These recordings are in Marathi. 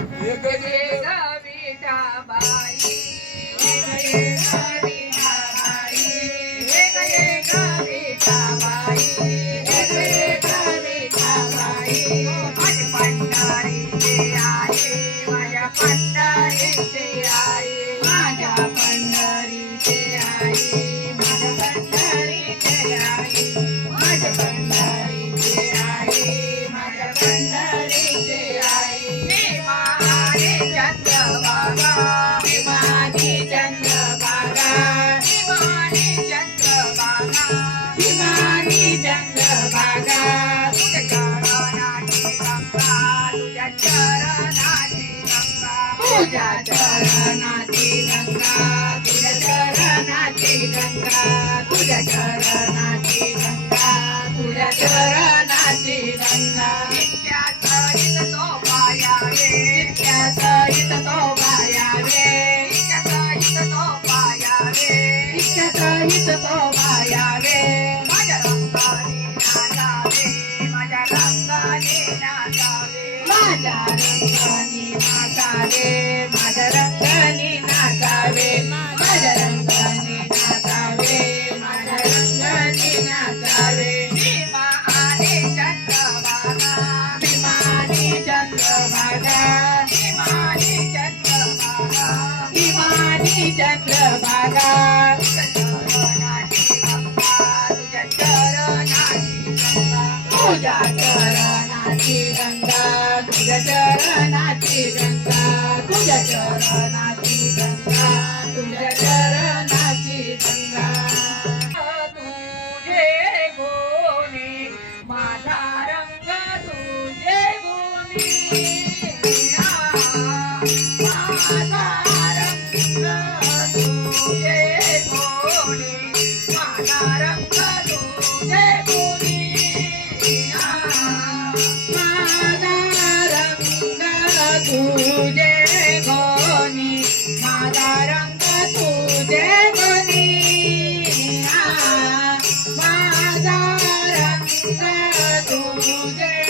એક જ ગાવીતા બાઈ. चरणाची चरणाची गंगा तुझ्या चरणाची गंगा तुझ्या चरणाची गंगा तुझ्या चरणाची गंगा. सहित तो पाया रे सहित तो पाया रे सहित तो पाया रे सहित तो पाया रे माझ्या रंगाने नाचावे माझ्या रंगाने नाचावे. माझ्या रंगाने नाचावे. माझ्या रंगाने नाचावे. माझ्या रंगाने नाचावे माझ्या रंगाने नाचावे भीमा चंद्रभागा चंद्रभागा चंद्रभागा चंद्रभागा. गंगा तुझ्या चरणाची गंगा तुझ्या चरणाची गंगा तुझ्या चरणाची गंगा तुझे गोनी माझा रंग तुझे गोनी माझा रंग तुझे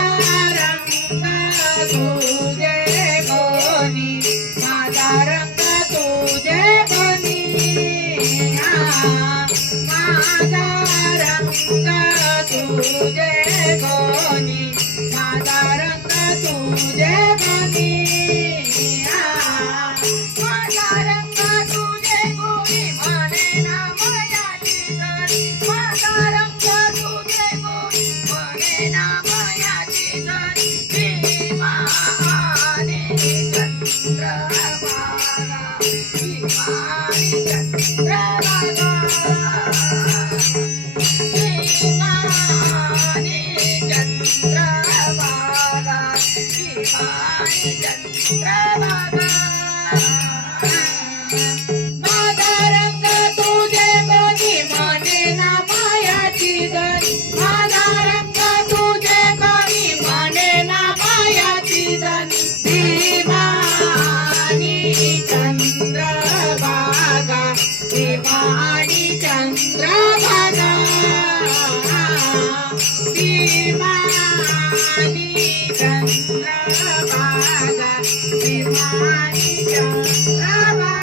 माया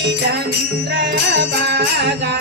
Chandra Baba, Chandra